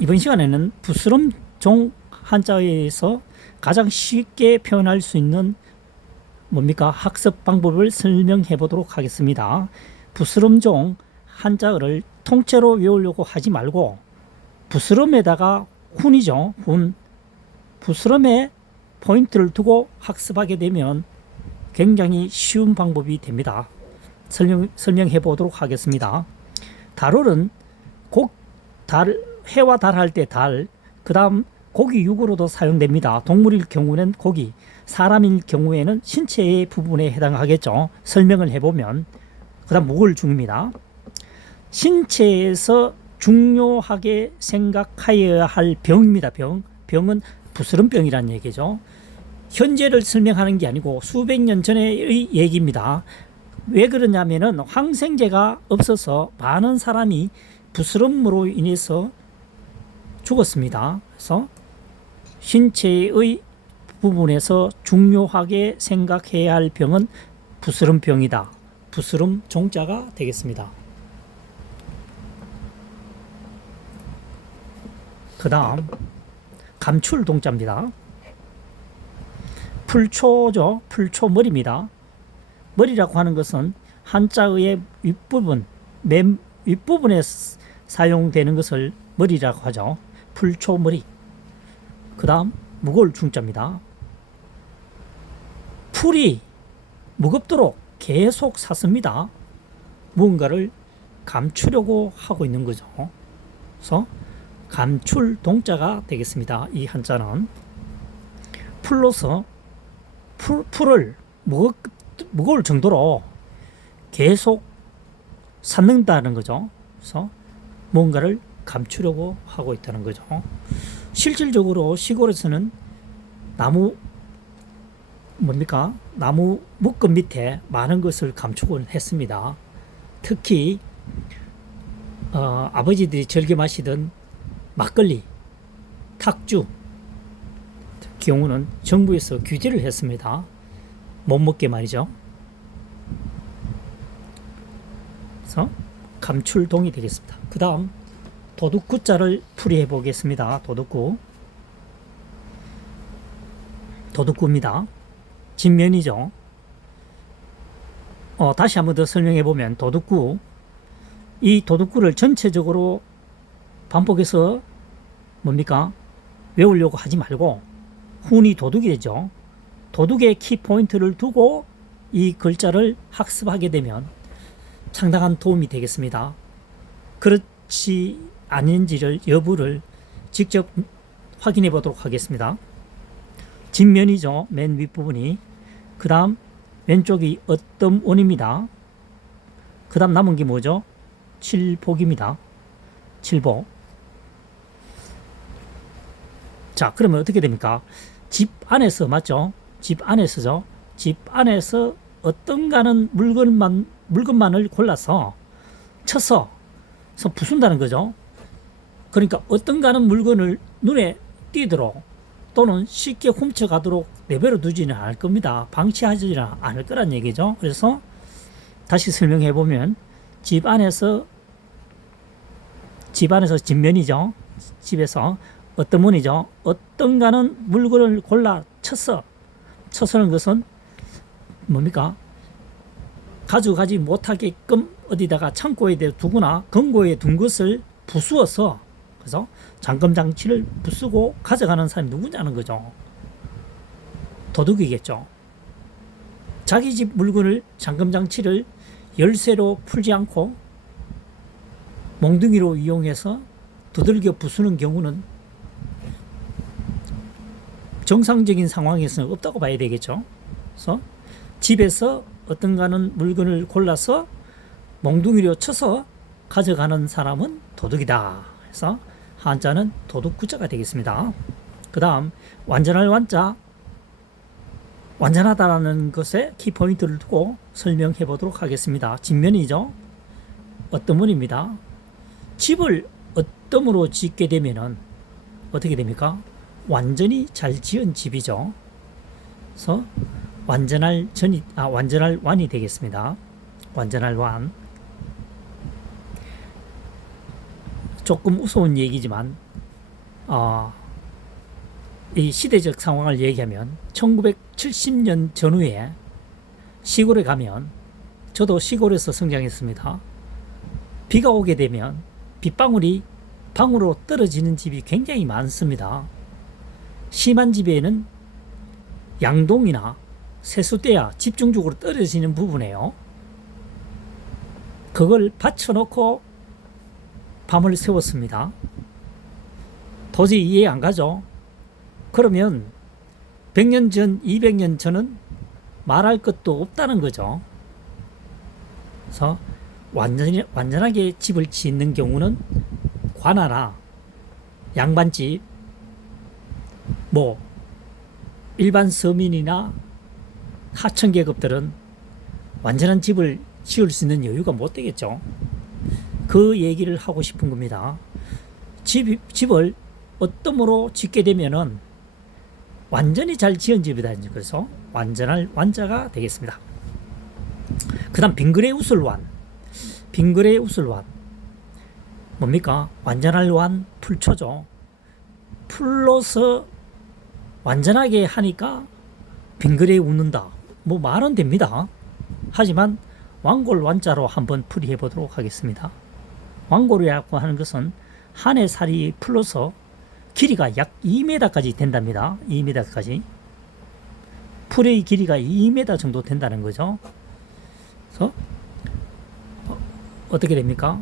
이번 시간에는 부스럼종 한자어에서 가장 쉽게 표현할 수 있는 뭡니까? 학습 방법을 설명해 보도록 하겠습니다. 부스럼종 한자어를 통째로 외우려고 하지 말고 부스럼에다가 훈이죠. 훈. 부스럼에 포인트를 두고 학습하게 되면 굉장히 쉬운 방법이 됩니다. 설명해 보도록 하겠습니다. 달어는 해와 달 할 때 달, 그 다음 고기 육으로도 사용됩니다. 동물일 경우는 고기, 사람일 경우에는 신체의 부분에 해당하겠죠. 설명을 해보면. 그 다음 목을 중입니다. 신체에서 중요하게 생각하여야 할 병입니다. 병은 부스럼병이라는 얘기죠. 현재를 설명하는 게 아니고 수백 년 전의 얘기입니다. 왜 그러냐면은 항생제가 없어서 많은 사람이 부스럼으로 인해서 죽었습니다. 그래서 신체의 부분에서 중요하게 생각해야 할 병은 부스럼병이다. 부스럼 종자가 되겠습니다. 그 다음 감출 동자입니다. 풀초죠. 풀초 머리입니다. 머리라고 하는 것은 한자의 윗부분, 맨 윗부분에 사용되는 것을 머리라고 하죠. 풀초 머리. 그 다음 무거울 중자입니다. 풀이 무겁도록 계속 샀습니다. 무언가를 감추려고 하고 있는 거죠. 그래서 감출 동자가 되겠습니다. 이 한자는 풀로서 풀을 무거울 정도로 계속 샀는다는 거죠. 그래서 뭔가를 감추려고 하고 있다는 거죠. 실질적으로 시골에서는 나무 묶음 밑에 많은 것을 감추곤 했습니다. 특히 아버지들이 즐겨 마시던 막걸리, 탁주 경우는 정부에서 규제를 했습니다. 못 먹게 말이죠. 그래서 감출동이 되겠습니다. 그 다음 도둑구자를 풀이해 보겠습니다. 도둑구입니다. 진면이죠. 다시 한번 더 설명해 보면 도둑구, 이 도둑구를 전체적으로 반복해서 외우려고 하지 말고 훈이 도둑이 되죠. 도둑의 키포인트를 두고 이 글자를 학습하게 되면 상당한 도움이 되겠습니다. 그렇지 아닌지를 여부를 직접 확인해 보도록 하겠습니다. 진면이죠. 맨 윗부분이. 그 다음 왼쪽이 어떤 원입니다. 그 다음 남은 게 뭐죠? 칠복입니다. 칠복. 자, 그러면 어떻게 됩니까? 집 안에서, 맞죠? 집 안에서죠. 집 안에서 어떤가는 물건만을 골라서 쳐서 부순다는 거죠. 그러니까 어떤가는 물건을 눈에 띄도록 또는 쉽게 훔쳐가도록 내버려 두지는 않을 겁니다. 방치하지는 않을 거란 얘기죠. 그래서 다시 설명해 보면 집 안에서 진면이죠. 집에서 어떤 문이죠. 어떤가는 물건을 골라 쳐서는 것은 가져가지 못하게끔 어디다가 창고에 두거나 금고에 둔 것을 부수어서, 그래서 잠금장치를 부수고 가져가는 사람이 누구냐는 거죠. 도둑이겠죠. 자기 집 물건을 잠금장치를 열쇠로 풀지 않고 몽둥이로 이용해서 두들겨 부수는 경우는 정상적인 상황에서는 없다고 봐야 되겠죠. 그래서 집에서 어떤가는 물건을 골라서 몽둥이로 쳐서 가져가는 사람은 도둑이다. 그래서 한자는 도둑구자가 되겠습니다. 그 다음 완전할 완자, 완전하다라는 것에 키포인트를 두고 설명해 보도록 하겠습니다. 진면이죠. 어떤문입니다. 집을 어떤으로 짓게 되면은 어떻게 됩니까? 완전히 잘 지은 집이죠. 그래서 완전할 완이 되겠습니다. 완전할 완. 조금 우스운 얘기지만 이 시대적 상황을 얘기하면 1970년 전후에 시골에 가면, 저도 시골에서 성장했습니다. 비가 오게 되면 빗방울이 방으로 떨어지는 집이 굉장히 많습니다. 심한 집에는 양동이나 세숫대야 집중적으로 떨어지는 부분에요. 그걸 받쳐놓고 밤을 새웠습니다. 도저히 이해 안 가죠? 그러면 100년 전, 200년 전은 말할 것도 없다는 거죠. 그래서 완전하게 집을 짓는 경우는 관아나 양반집, 일반 서민이나 하층계급들은 완전한 집을 지을 수 있는 여유가 못 되겠죠. 그 얘기를 하고 싶은 겁니다. 집을 어떠므로 짓게 되면은 완전히 잘 지은 집이다. 그래서 완전할 완자가 되겠습니다. 그 다음 빙그레 우슬완. 빙그레 우슬완. 뭡니까? 완전할 완, 풀초죠. 풀로서 완전하게 하니까 빙그레 웃는다. 말은 됩니다. 하지만 완골 완자로 한번 풀이해 보도록 하겠습니다. 완골이라고 하는 것은 한 해 살이 풀로서 길이가 약 2m까지 된답니다. 2m까지. 풀의 길이가 2m 정도 된다는 거죠. 그래서 어떻게 됩니까?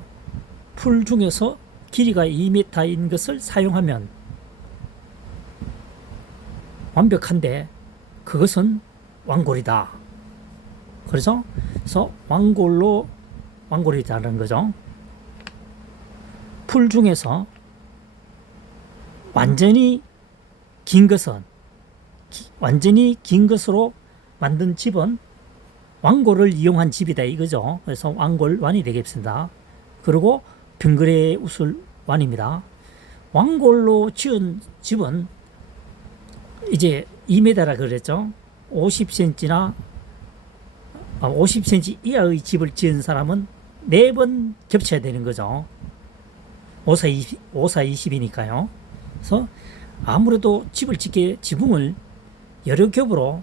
풀 중에서 길이가 2m인 것을 사용하면 완벽한데 그것은 완골이다. 그래서 완골이다는 거죠. 풀 중에서 완전히 긴 것으로 만든 집은 완골을 이용한 집이다 이거죠. 그래서 완골완이 되겠습니다. 그리고 빙그레 우슬완입니다. 완골로 지은 집은 이제 2m라 그랬죠. 50cm나 50cm 이하의 집을 지은 사람은 4번 겹쳐야 되는 거죠. 5사20이니까요. 그래서 아무래도 집을 짓게 지붕을 여러 겹으로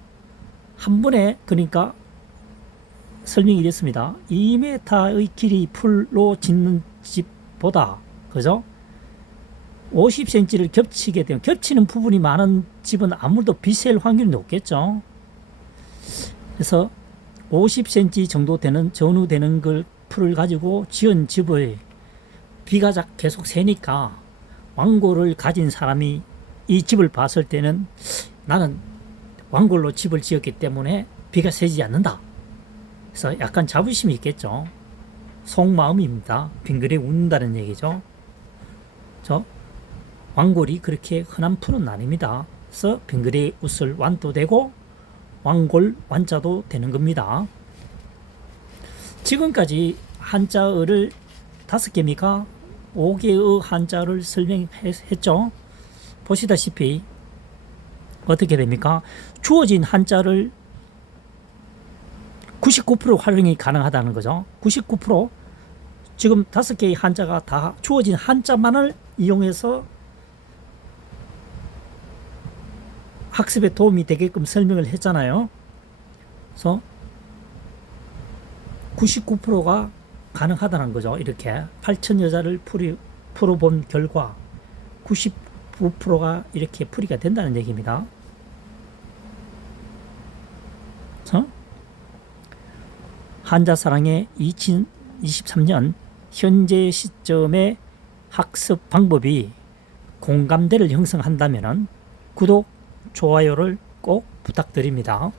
한 번에, 그러니까 설명이 됐습니다. 2m의 길이 풀로 짓는 집보다, 그죠? 50cm를 겹치게 되면, 겹치는 부분이 많은 집은 아무래도 비셀 확률이 높겠죠. 그래서 50cm 정도 되는, 전후 되는 걸 풀을 가지고 지은 집을 비가 계속 새니까 완골을 가진 사람이 이 집을 봤을 때는 나는 완골로 집을 지었기 때문에 비가 새지 않는다. 그래서 약간 자부심이 있겠죠. 속마음입니다. 빙그레 웃는다는 얘기죠. 완골이 그렇게 흔한 풀은 아닙니다. 그래서 빙그레 웃을 완도 되고 완골 완자도 되는 겁니다. 지금까지 한자어를 5개입니까? 5개의 한자를 설명했죠. 보시다시피 어떻게 됩니까? 주어진 한자를 99% 활용이 가능하다는 거죠. 99% 지금 5개의 한자가 다 주어진 한자만을 이용해서 학습에 도움이 되게끔 설명을 했잖아요. 그래서 99%가 가능하다는 거죠. 이렇게 8,000여자를 풀어본 결과 99%가 이렇게 풀이가 된다는 얘기입니다. 한자사랑의 2023년 현재 시점의 학습 방법이 공감대를 형성한다면 구독, 좋아요를 꼭 부탁드립니다.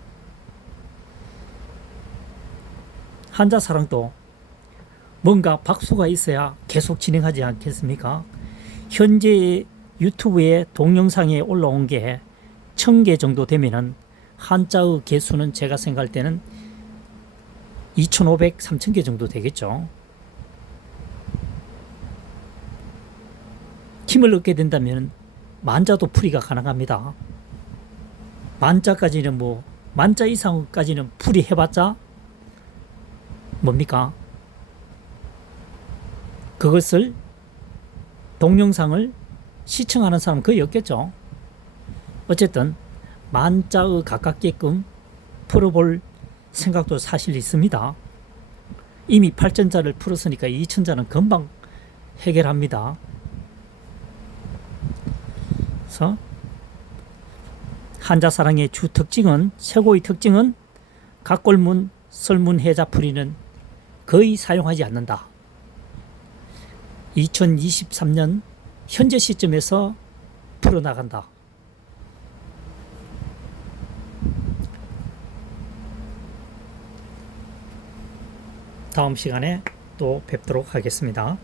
한자사랑도 뭔가 박수가 있어야 계속 진행하지 않겠습니까? 현재 유튜브에 동영상에 올라온 게 1000개 정도 되면은 한자의 개수는 제가 생각할 때는 2,500, 3,000개 정도 되겠죠. 힘을 얻게 된다면 만자도 풀이가 가능합니다. 만자까지는 만자 이상까지는 풀이 해봤자 뭡니까? 그것을 동영상을 시청하는 사람은 거의 없겠죠. 어쨌든 만자에 가깝게끔 풀어볼 생각도 사실 있습니다. 이미 8천자를 풀었으니까 2천자는 금방 해결합니다. 그래서 한자사랑의 주 특징은, 최고의 특징은 각골문, 설문, 해자풀이는 거의 사용하지 않는다. 2023년 현재 시점에서 풀어나간다. 다음 시간에 또 뵙도록 하겠습니다.